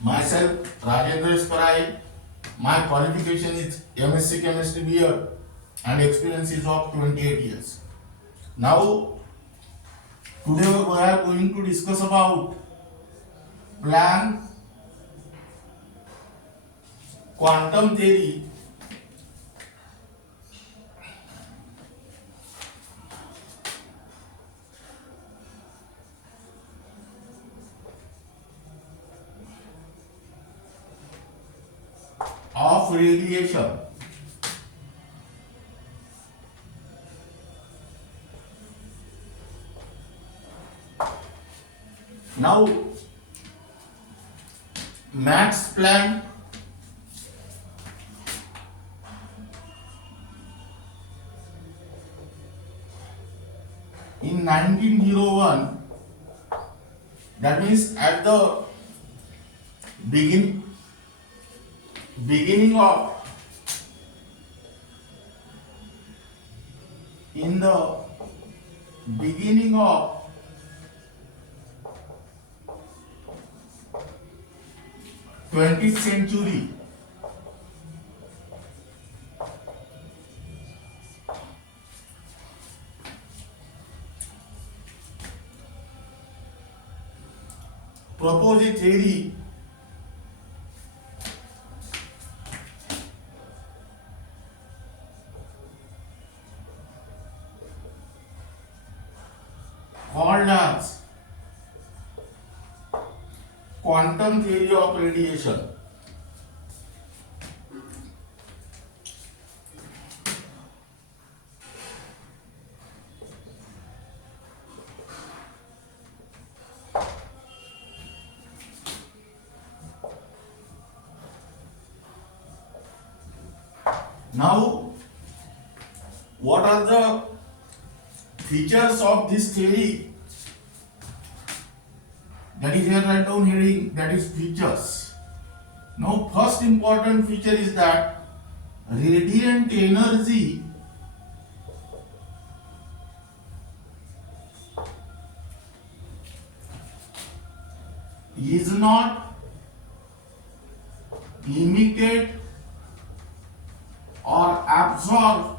Myself, Rajendra Sparai. My qualification is MSc Chemistry BA and experience is of 28 years. Now, today we are going to discuss about Planck quantum theory of radiation. Now, Max Planck in 1901, that means at the beginning of in the beginning of 20th century, proposed a theory called as quantum theory of radiation. Now, what are the features of this theory? That is here write down heading, that is features. Now, first important feature is that radiant energy is not emitted or absorbed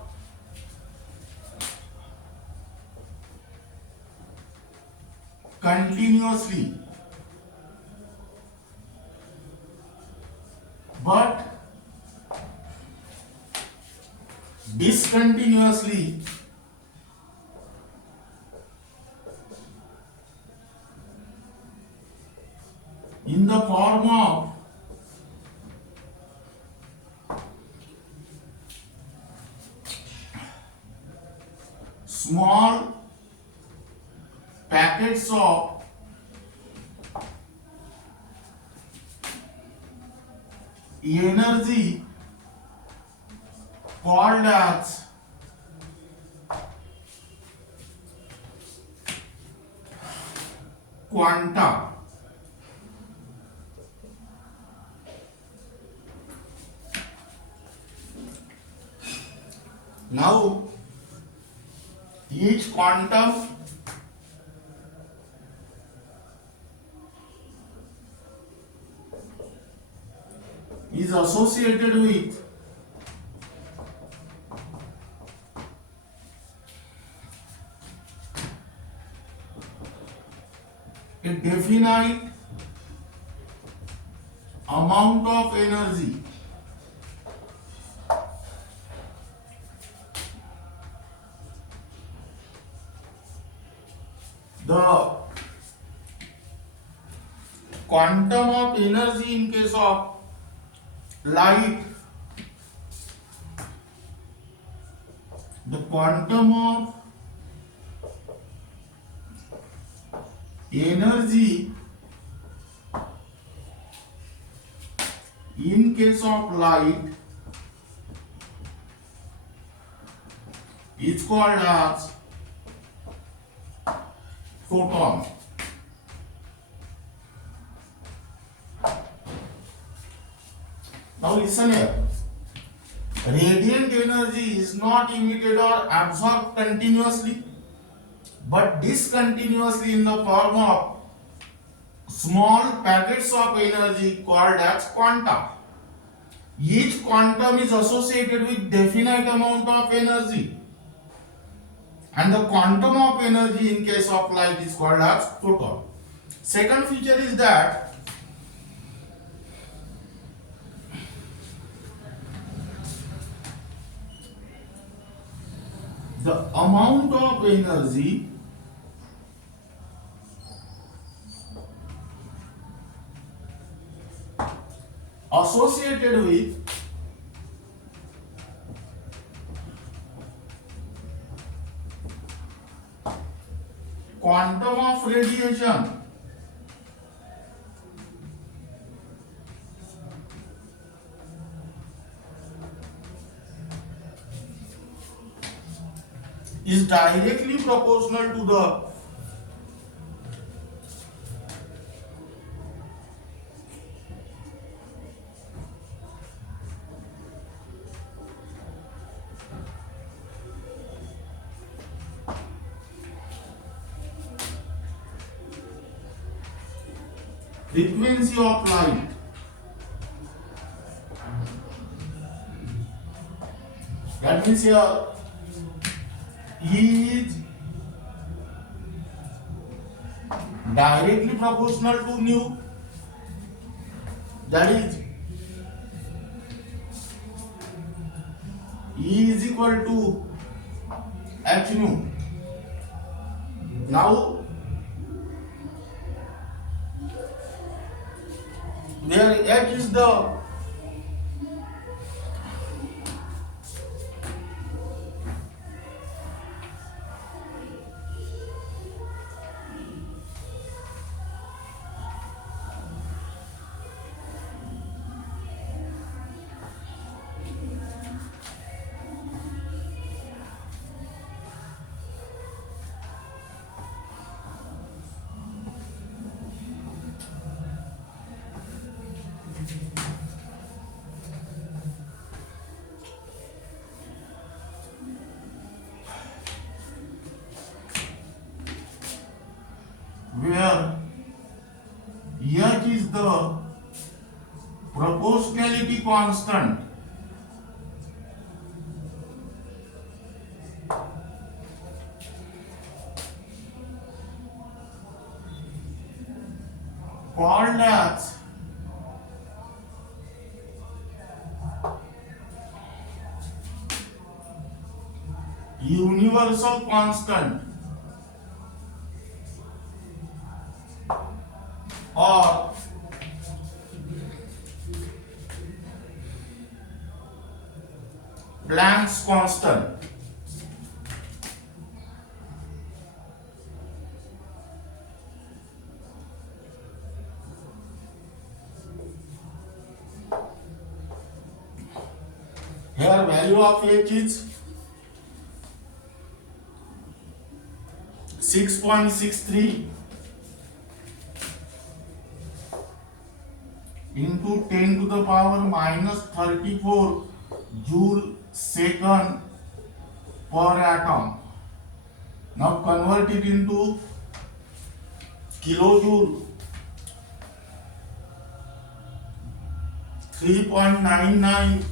continuously, but discontinuously in the form of small packets of energy called as quanta. Now, each quantum is associated with a definite amount of energy. The quantum of energy in case of light, the quantum of energy in case of light is called as photon. Now listen here. Radiant energy is not emitted or absorbed continuously, but discontinuously in the form of small packets of energy called as quanta. Each quantum is associated with definite amount of energy, and the quantum of energy in case of light is called as photon. Second feature is that the amount of energy associated with quantum of radiation is directly proportional to the frequency of light. That means here E is directly proportional to nu, that is E is equal to h nu. Now where h is the where h is the proportionality constant called as universal constant or Planck's constant. Here value of h is 6.63 into 10 to the power minus 34 joule second per atom. Now convert it into kilojoule. 3.99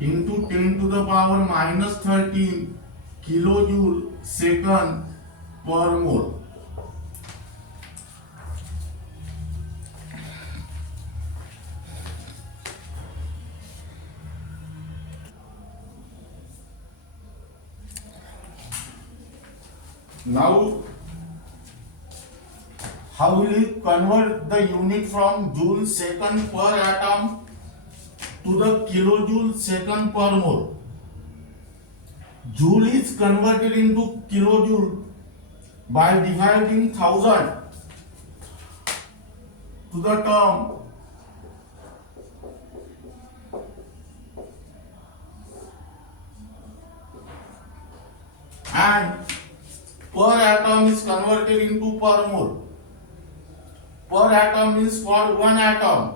into 10 to the power minus 13 kilojoule second per mole. Now, how will you convert the unit from joule second per atom to the kilojoule second per mole? Joule is converted into kilojoule by dividing 1000 to the term and per atom is converted into per mole. Per atom means for one atom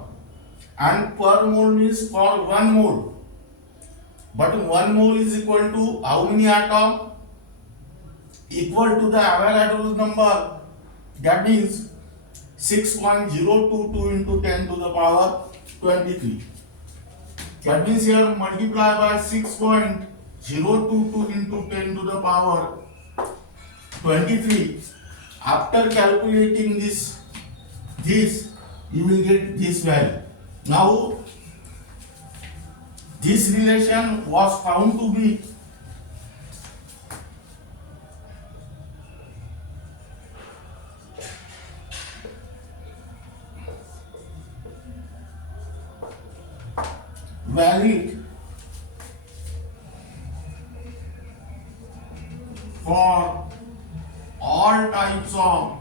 and per mole means for one mole. But one mole is equal to how many atom? equal to the Avogadro's number, that means 6.022 into 10 to the power 23. That means here multiply by 6.022 into 10 to the power 23. After calculating this you will get this value. Now this relation was found to be valid for all types of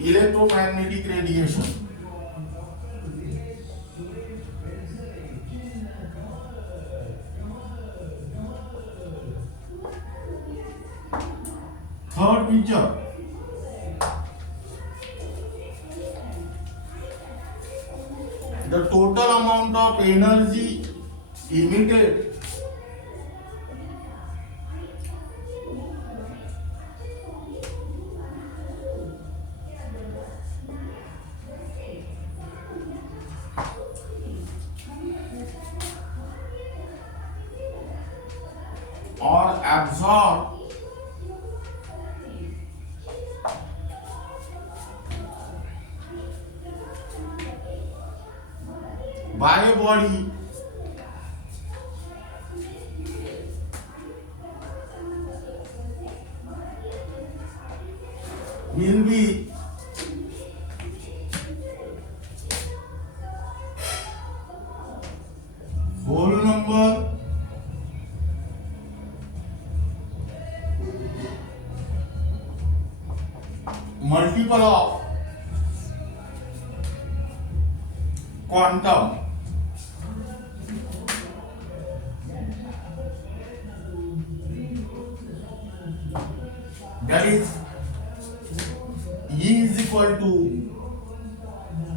electromagnetic radiation. Third picture. The total amount of energy emitted or absorbed by a body will be whole number multiple of quantum. That is E is equal to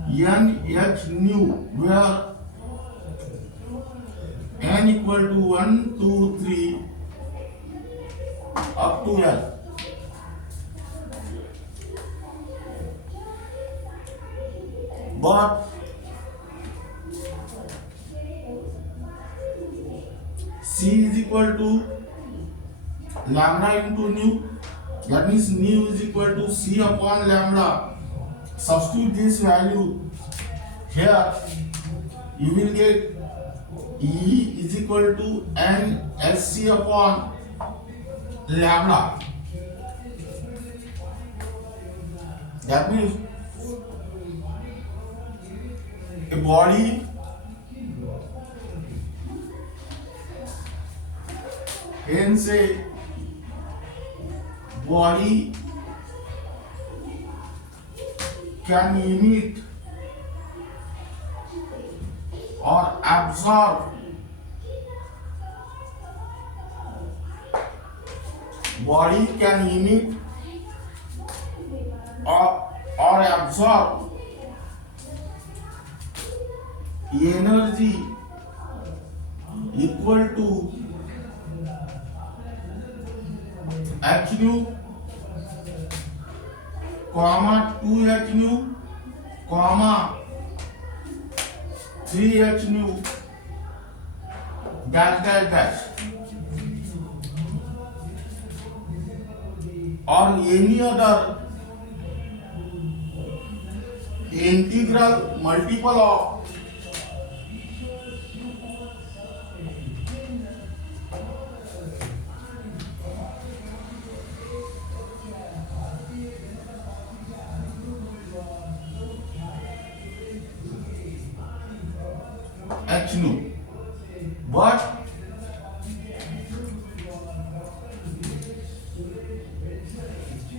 NH nu, where N equal to 1, 2, 3 up to L. But C is equal to lambda into nu. That means nu is equal to C upon lambda. Substitute this value here. You will get E is equal to NSC upon lambda. That means a body can say body can emit or absorb body can emit or absorb energy equal to H nu, comma 2H nu, comma 3H nu, dash dash dash, or any other integral multiple of H nu, but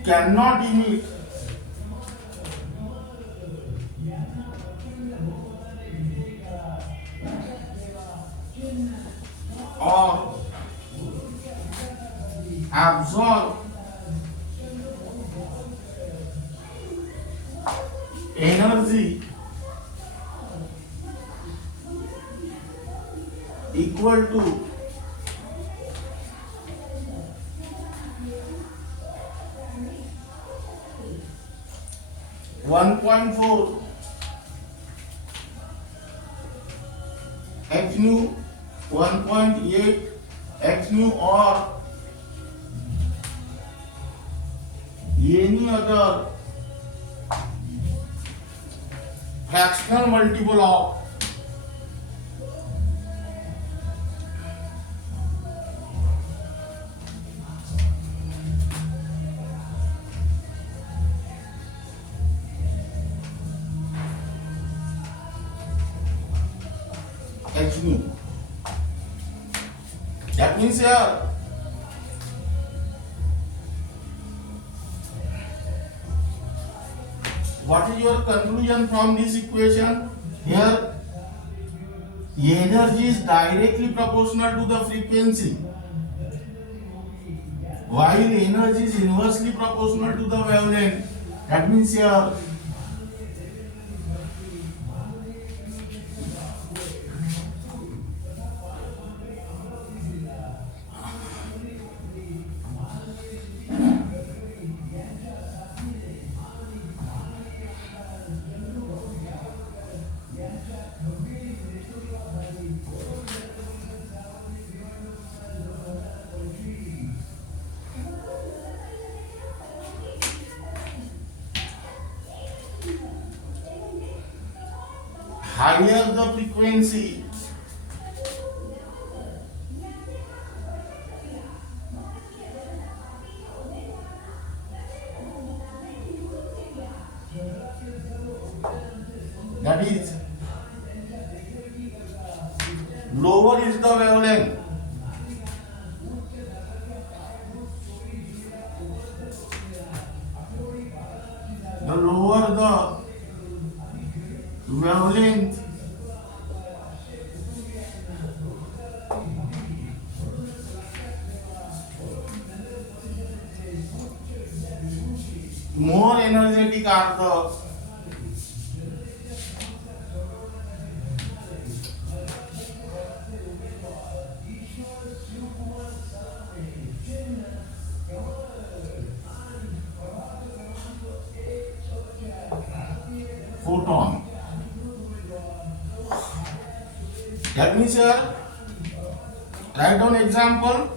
cannot emit or absorb energy equal to 1.4 h nu, 1.8 h nu, or any other fractional multiple of h nu. That means here what is your conclusion from this equation? Here energy is directly proportional to the frequency, while energy is inversely proportional to the wavelength. That means here higher the frequency, that is lower is the wavelength. The lower the wavelength, more energetic are the photon. That means here, write down example.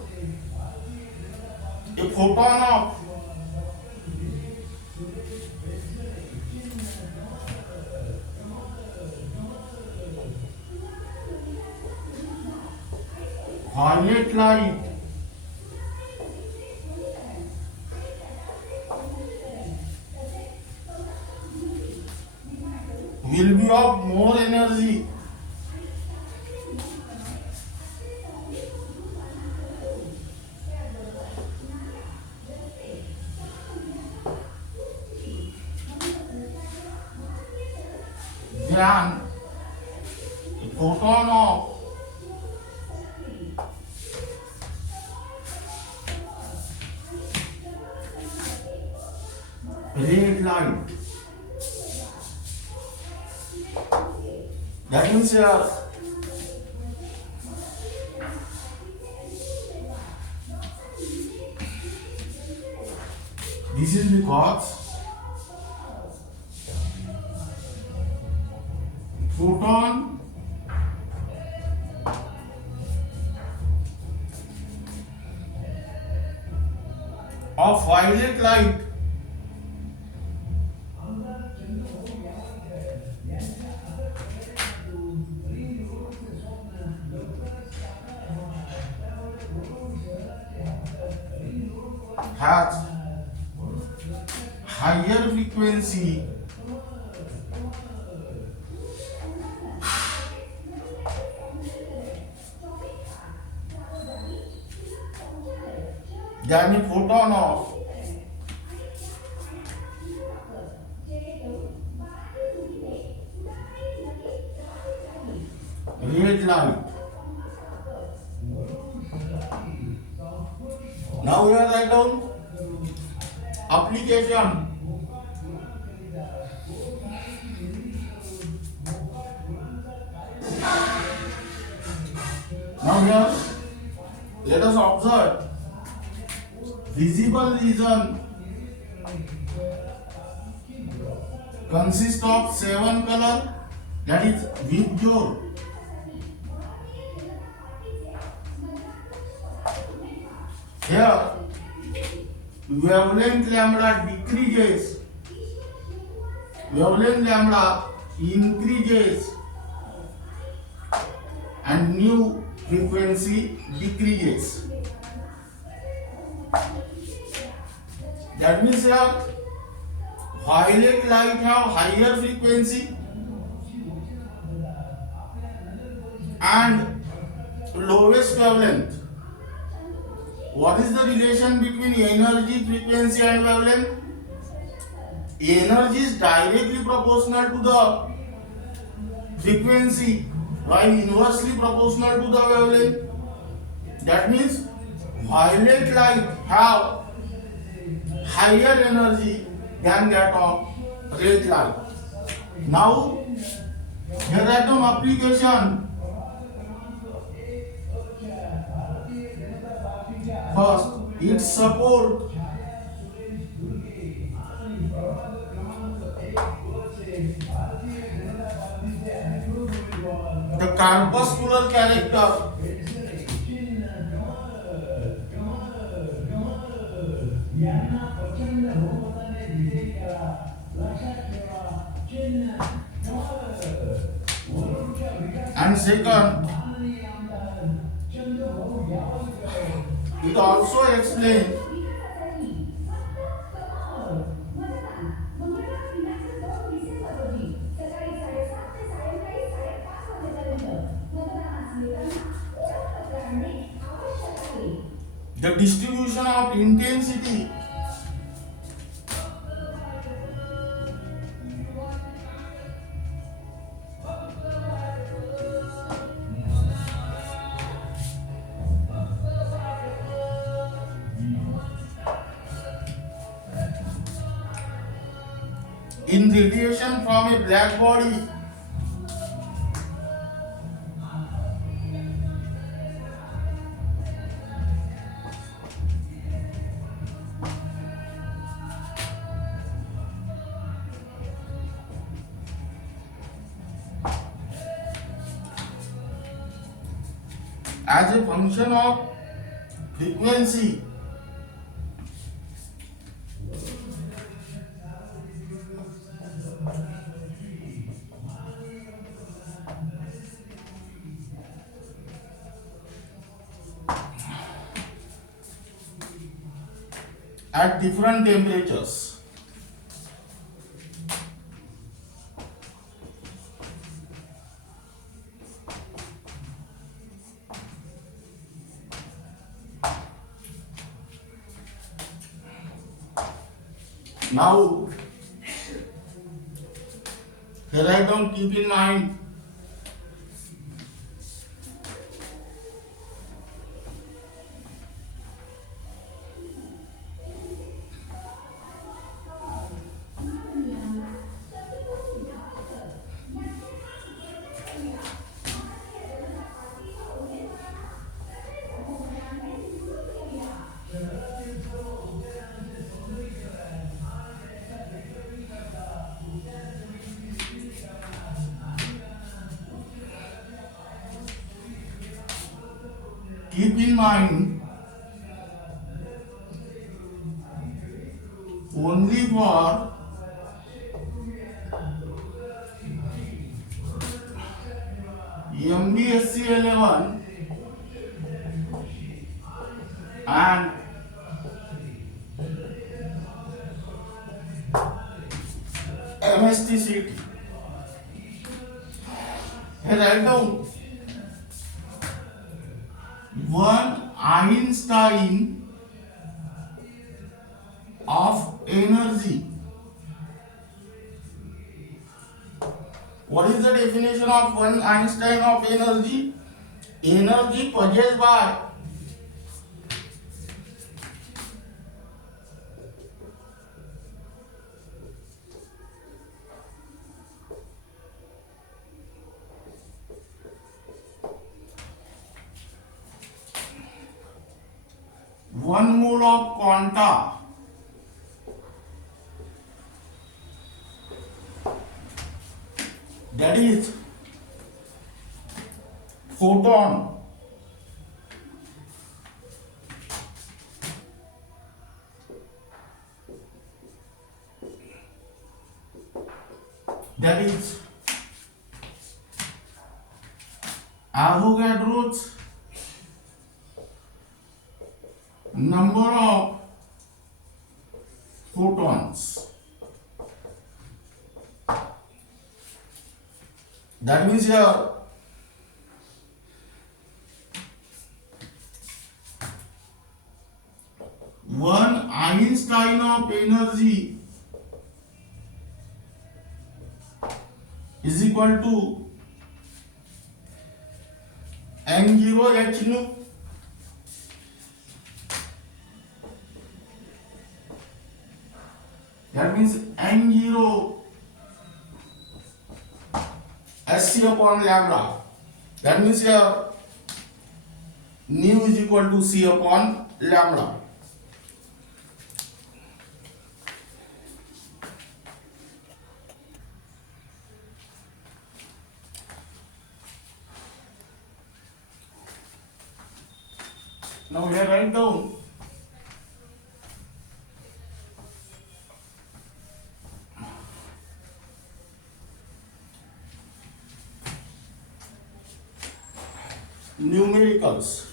A photon of violet light will be of more energy than a photon of red light. That means here this is because photon of violet light has higher frequency than a photon of red light. Now we are write down application. Now here let us observe visible region consists of 7 color, that is with here wavelength lambda decreases, wavelength lambda increases and new frequency decreases. That means here violet light have higher frequency and lowest wavelength. What is the relation between energy, frequency and wavelength? Energy is directly proportional to the frequency while inversely proportional to the wavelength. That means violet light have higher energy than that of red light. Now here are some application. First, it support the corpuscular character and second, it also explains the distribution of intensity in radiation from a black body. As a function of frequency, at different temperatures. Now, here I don't keep in mind only for MBSE 11 and MHT-CET. Here write down one Einstein of energy. What is the definition of one Einstein of energy? Energy possessed by one mole of quanta that is photon that is Avogadro's number of photons. That means here one Einstein of energy is equal to n0 h nu. That means n0 sc upon lambda. That means here nu is equal to c upon lambda. Now here write down numericals.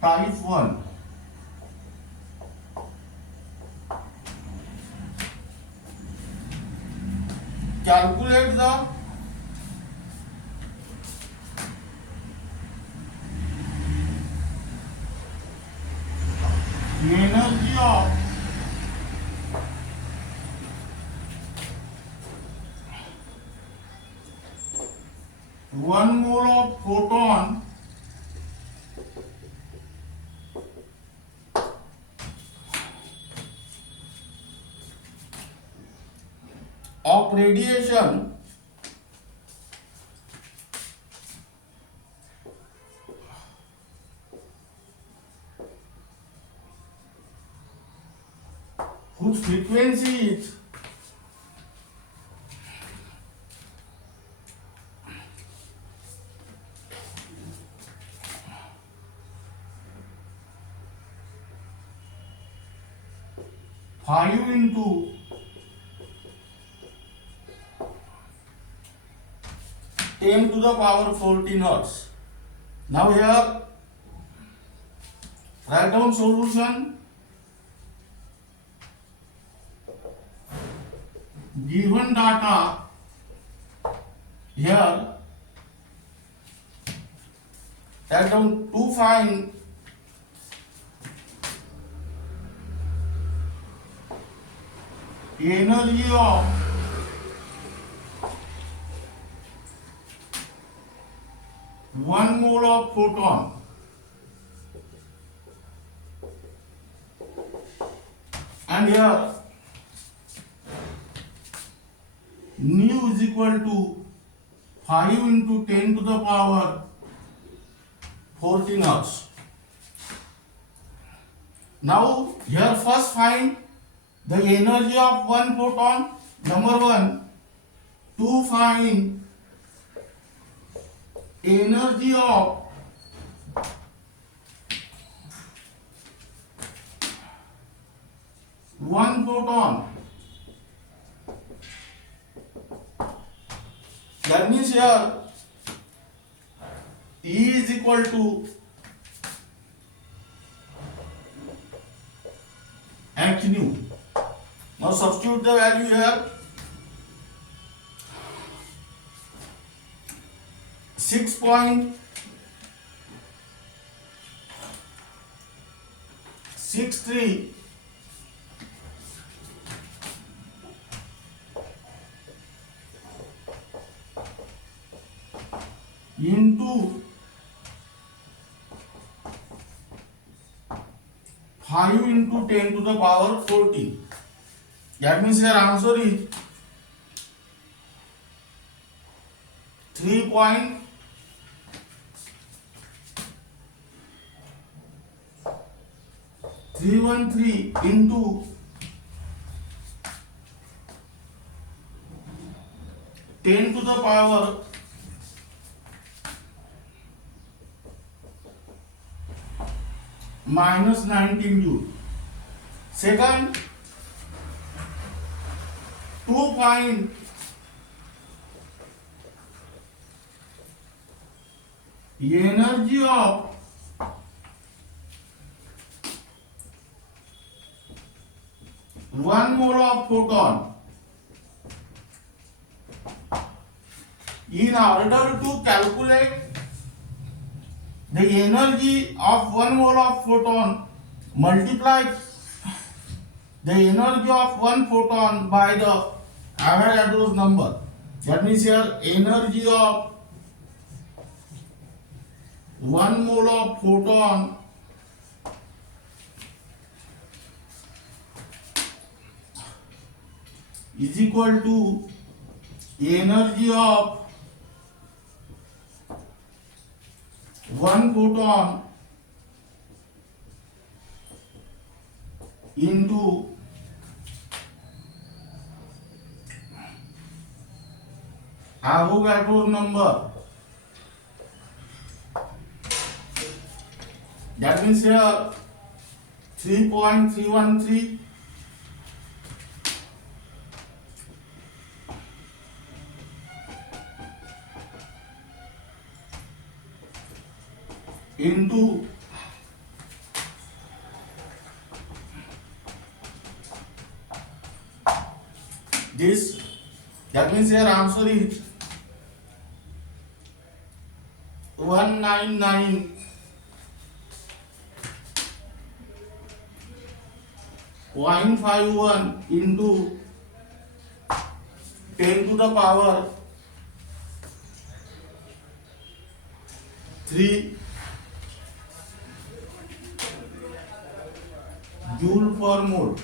Type 1. Calculate the energy of one mole of photon of radiation whose frequency is 5 into 10 to the power 14 hertz. Now here write down solution. Given data here, write down to find energy of one mole of photon and here nu is equal to 5 into 10 to the power 14 hertz. Now here first find the energy of one photon. Number 1, to find energy of one photon. That means here E is equal to h nu. Now substitute the value here. 6.63 into 5 into 10 to the power 14. That means your answer is 3.6 313 into 10 to the power minus 19 joule. Second, to find energy of one mole of photon. In order to calculate the energy of one mole of photon, multiply the energy of one photon by the Avogadro's number. That means here energy of one mole of photon is equal to energy of one photon into Avogadro's number. That means here 3.313 into this. That means here answer is 199.51 into 10 to the power 3 joule per mole.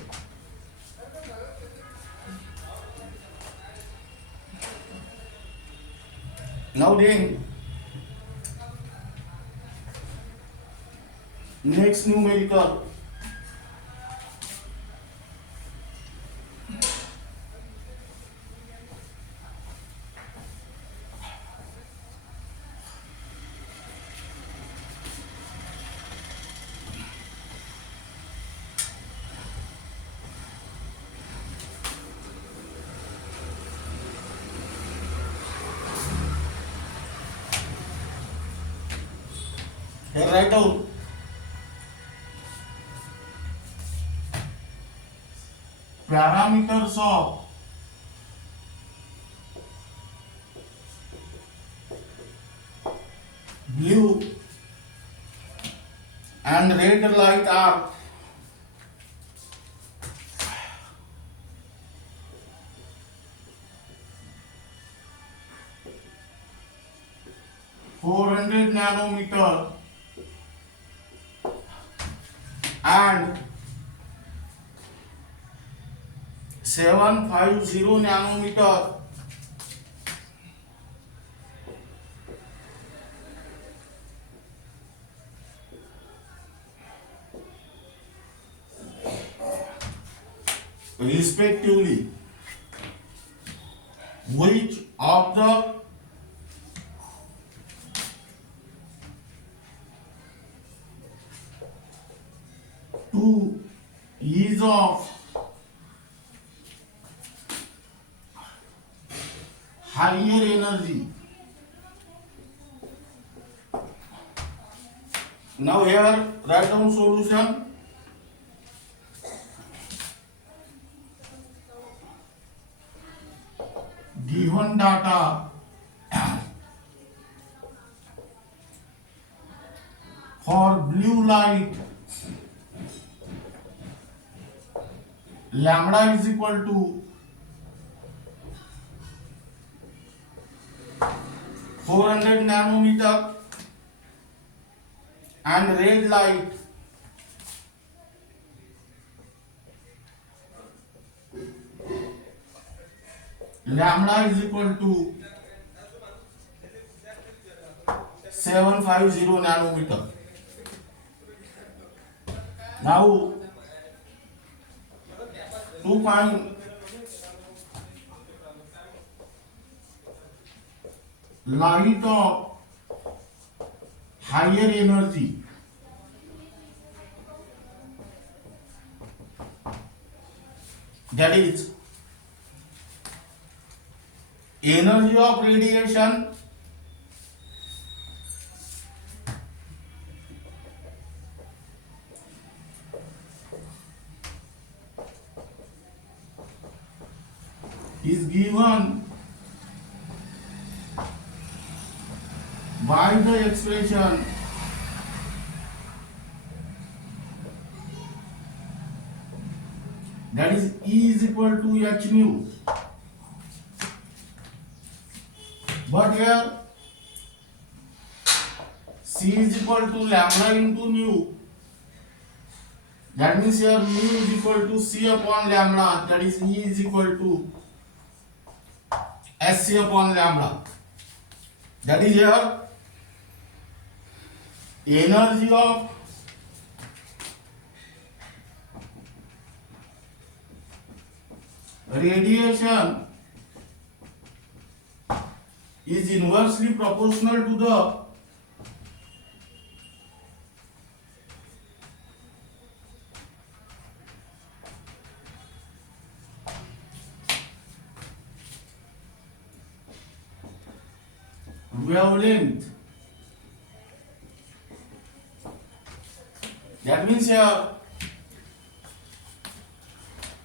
Now then, next numerical. Here write down parameters of blue and red light are 400 nanometer and 750 nanometer. Respectively, which of the two is of higher energy? Now here write down solution. Given data for blue light, lambda is equal to 400 nanometer and red light lambda is equal to 750 nanometer. Now to find light of higher energy, that is energy of radiation is given by the expression that is E is equal to h nu. But here C is equal to lambda into nu. That means here mu is equal to C upon lambda. That is E is equal to SC upon lambda. That is here energy of radiation is inversely proportional to the wavelength. That means here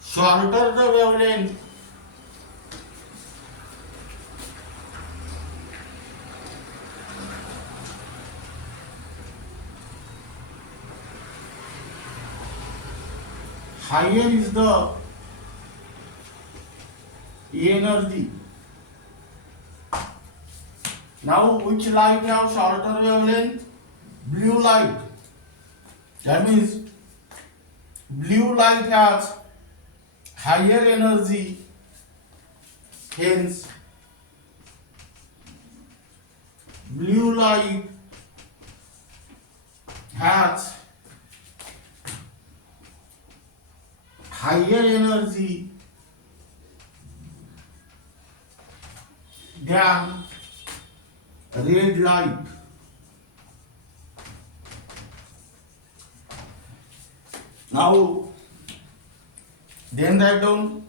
shorter the wavelength, higher is the energy. Now which light have shorter wavelength? Blue light. That means blue light has higher energy, hence blue light has higher energy than red light. Now then write down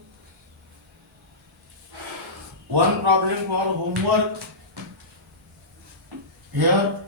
one problem for homework here.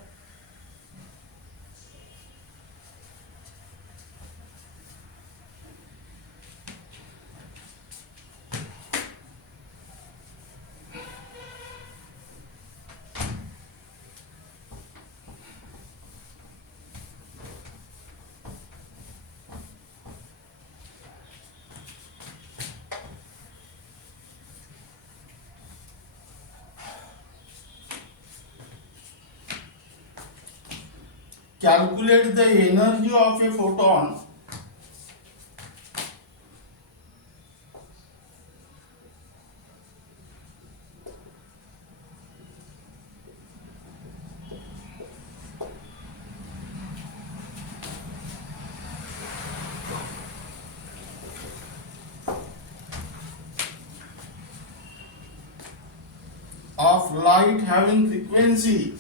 Calculate the energy of a photon of light having frequency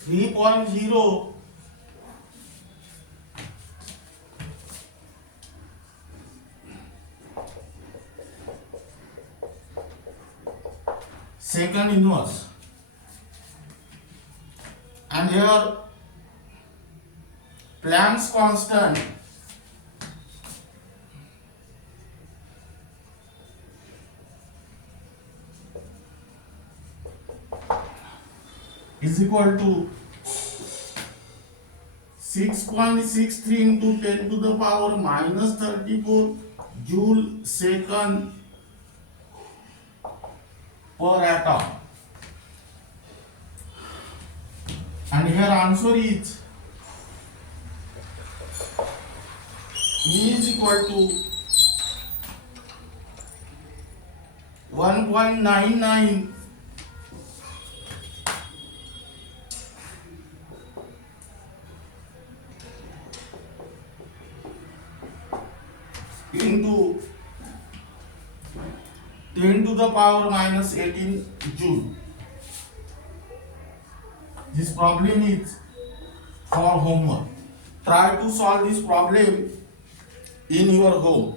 three point zero second inverse, and here Planck's constant is equal to 6.63 into 10 to the power minus 34 joule second per atom. and here answer is E is equal to 1.99 into 10 to the power minus 18 joule. This problem is for homework. Try to solve this problem in your home.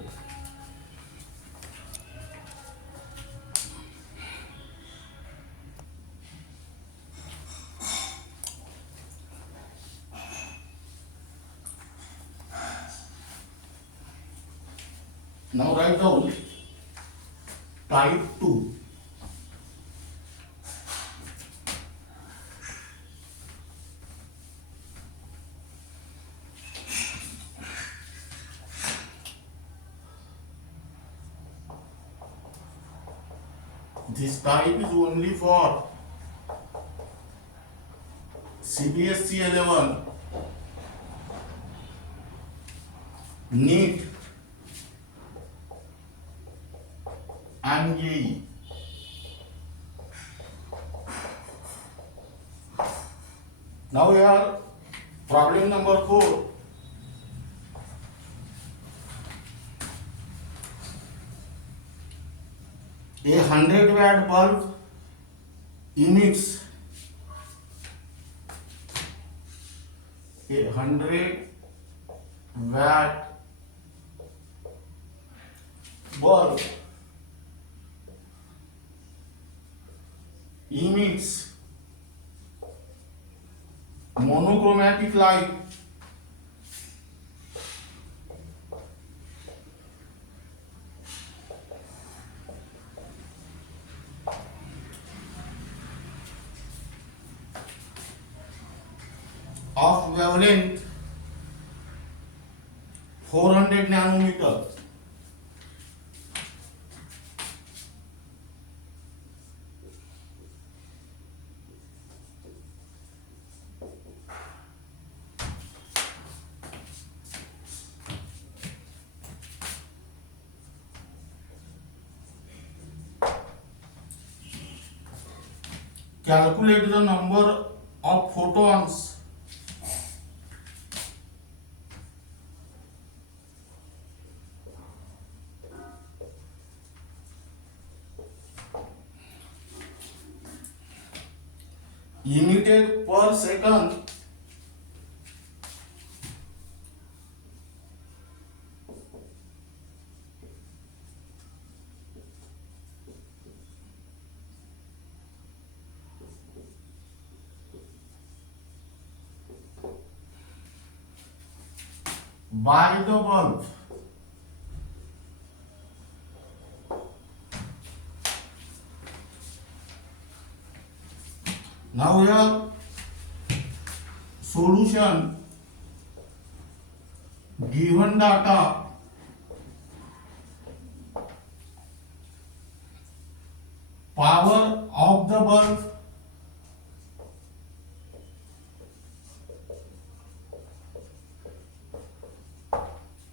Now write down type 2. This type is only for CBSE 11, NEET and JEE. Now here problem number 4. A 100-watt bulb emits a 100-watt bulb emits monochromatic light of wavelength 400 nanometer. Calculate the number of photons emitted per second by the bulb. Now here solution, given data, power of the bulb,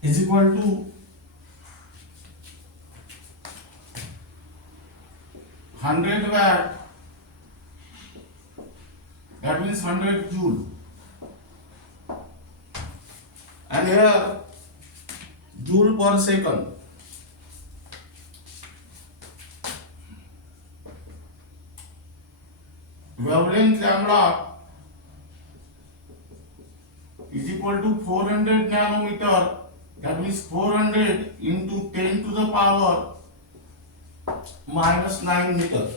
is equal to 100 watt, that means 100 joule, and here joule per second. Wavelength lambda is equal to 400 nanometer, that means 400 into 10 to the power minus 9 meter.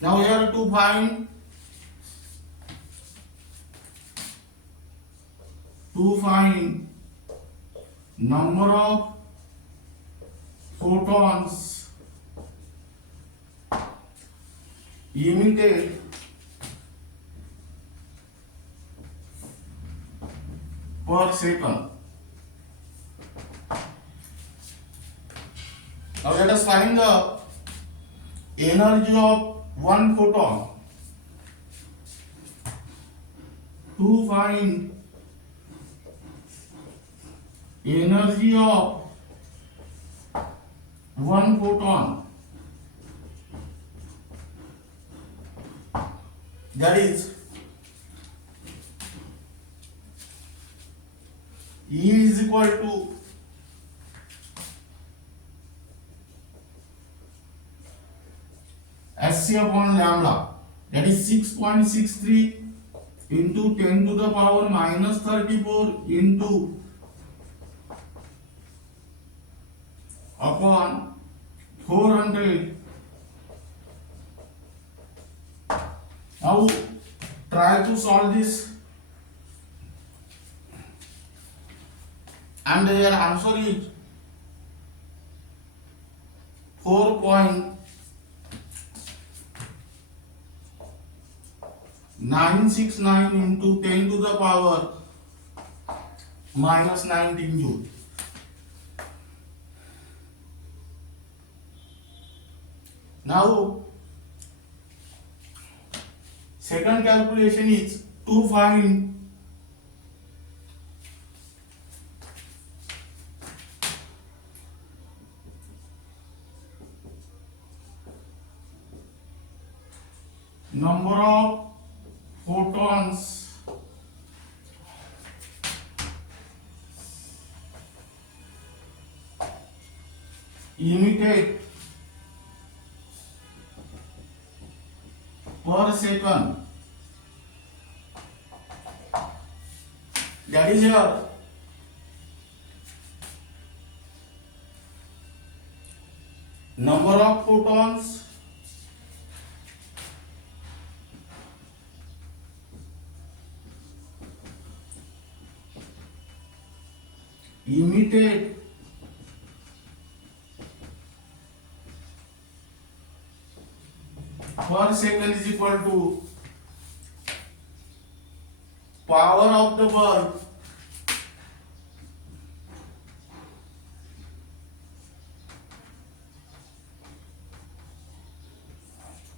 Now here to find number of photons emitted per second. Now let us find the energy of one photon. to find energy of one photon, that is E is equal to Sc upon lambda, that is 6.63 into 10 to the power minus 34 into upon 400. Now try to solve this, and your answer is 4.969 into 10 to the power minus 19 joule. Now second calculation is to find number of photons emitted per second, that is here number of photons emitted per second is equal to power of the bulb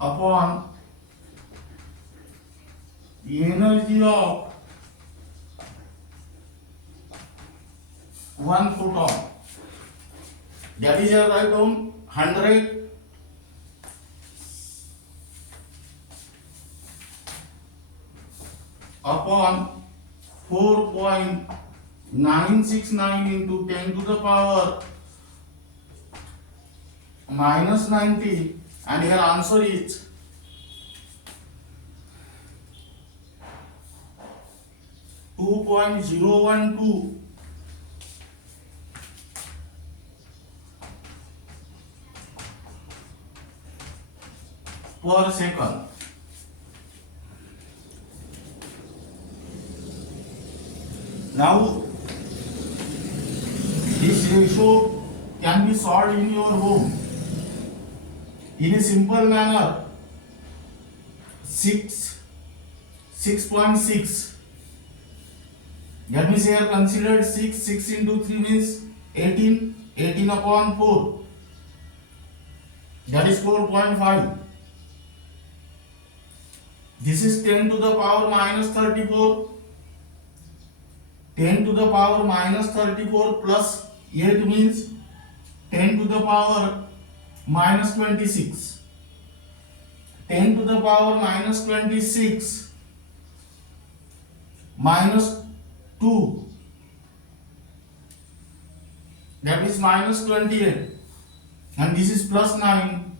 upon energy of one photon, that is here write down 100 upon 4.969 into 10 to the power minus 90, and here answer is 2.012 per second. Now this ratio can be solved in your home in a simple manner. 6.6, that means here considered 6 into 3 means 18 upon 4, that is 4.5. This is 10 to the power minus 34. 10 to the power minus 34 plus 8 means 10 to the power minus 26. 10 to the power minus 26 minus 2, that is minus 28, and this is plus 9,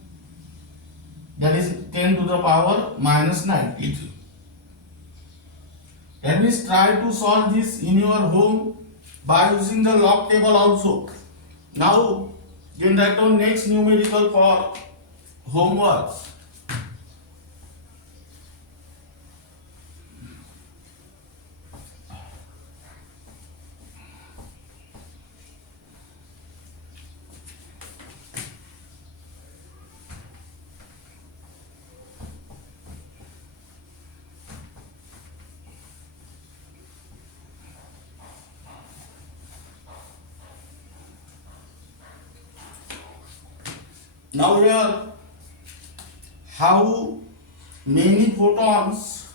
that is 10 to the power minus 92. That means try to solve this in your home by using the log table also. Now then write down next numerical for homework. Now here, how many photons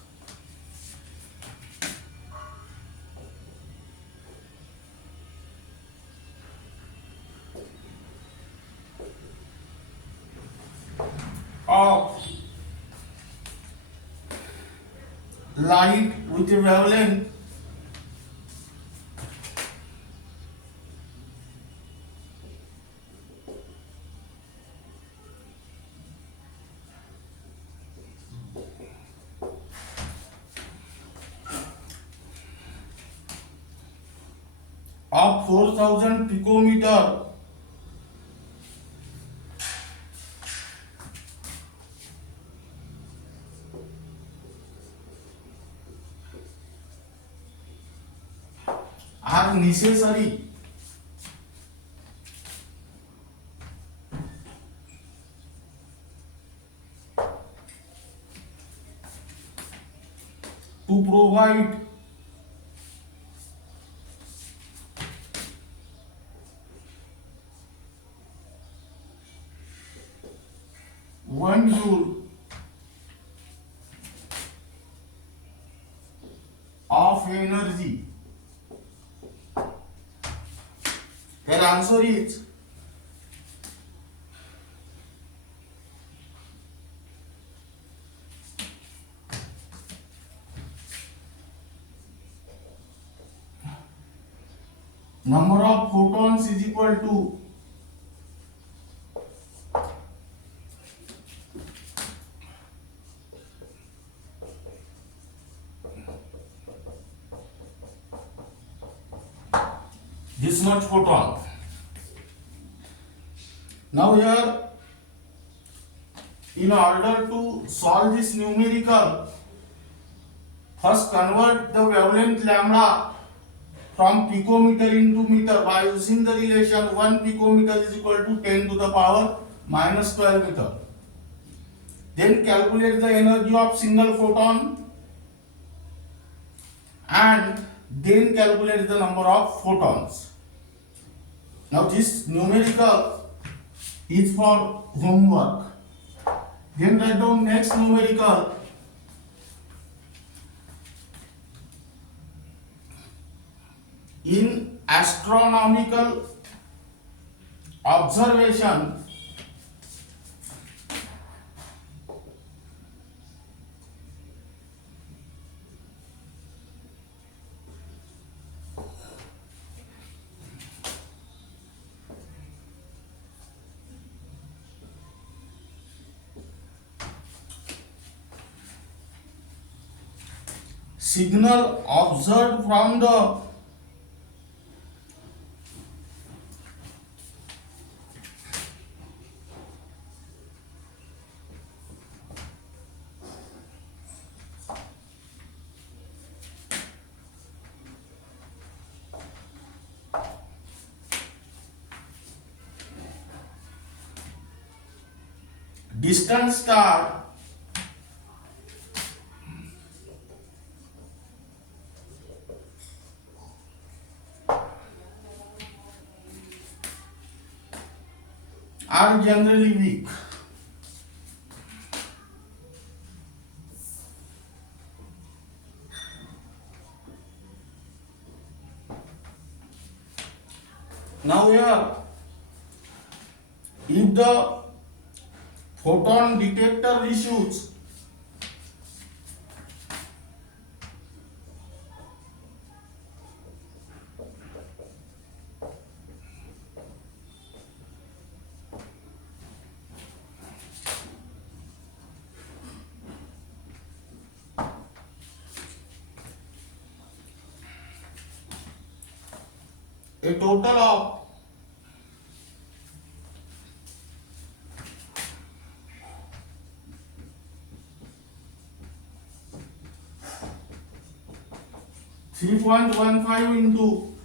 light with a wavelength of 4000 picometer are necessary to provide one joule of energy. Her answer is number of photons is equal to this much photon. Now here, in order to solve this numerical, first convert the wavelength lambda from picometer into meter by using the relation 1 picometer is equal to 10 to the power minus 12 meter. Then calculate the energy of single photon and then calculate the number of photons. Now this numerical is for homework. Then write down next numerical. In astronomical observation, signal observed from the distant star are generally weak. Now here, if the photon detector issues a total of 3.15 into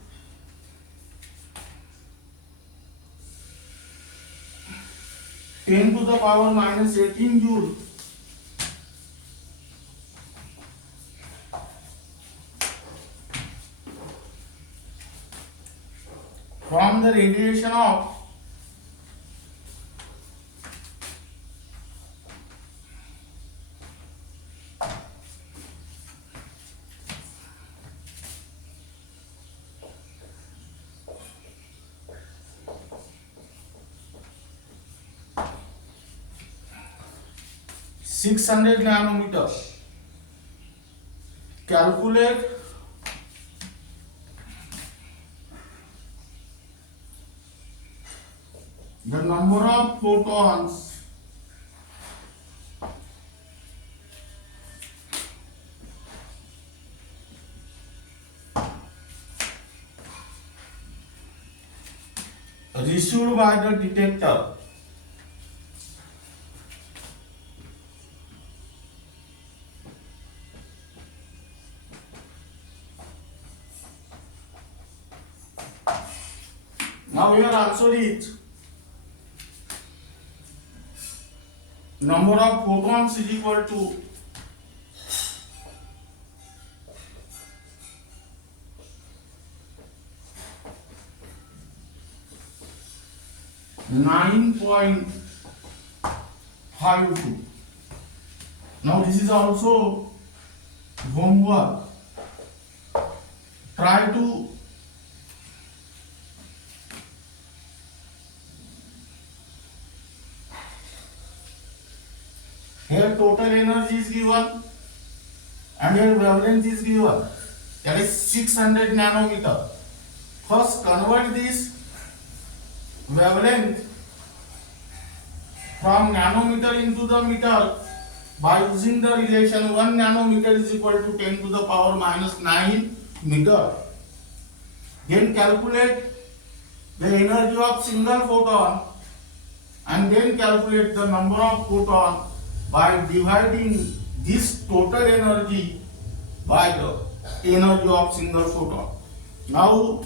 10 to the power minus 18 joule from the radiation of 600 nanometer calculate the number of photons received by the detector now here answer is number of photons is equal to 9.52. Now this is also homework. Try to here total energy is given and here wavelength is given, that is 600 nanometer. First convert this wavelength from nanometer into the meter by using the relation 1 nanometer is equal to 10 to the power minus 9 meter. Then calculate the energy of single photon and then calculate the number of photon by dividing this total energy by the energy of single photon. Now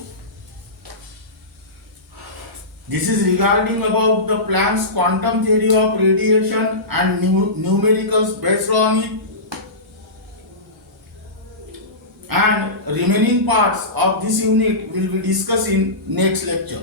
this is regarding about the Planck's quantum theory of radiation and numericals based on it, and remaining parts of this unit will be discussed in next lecture.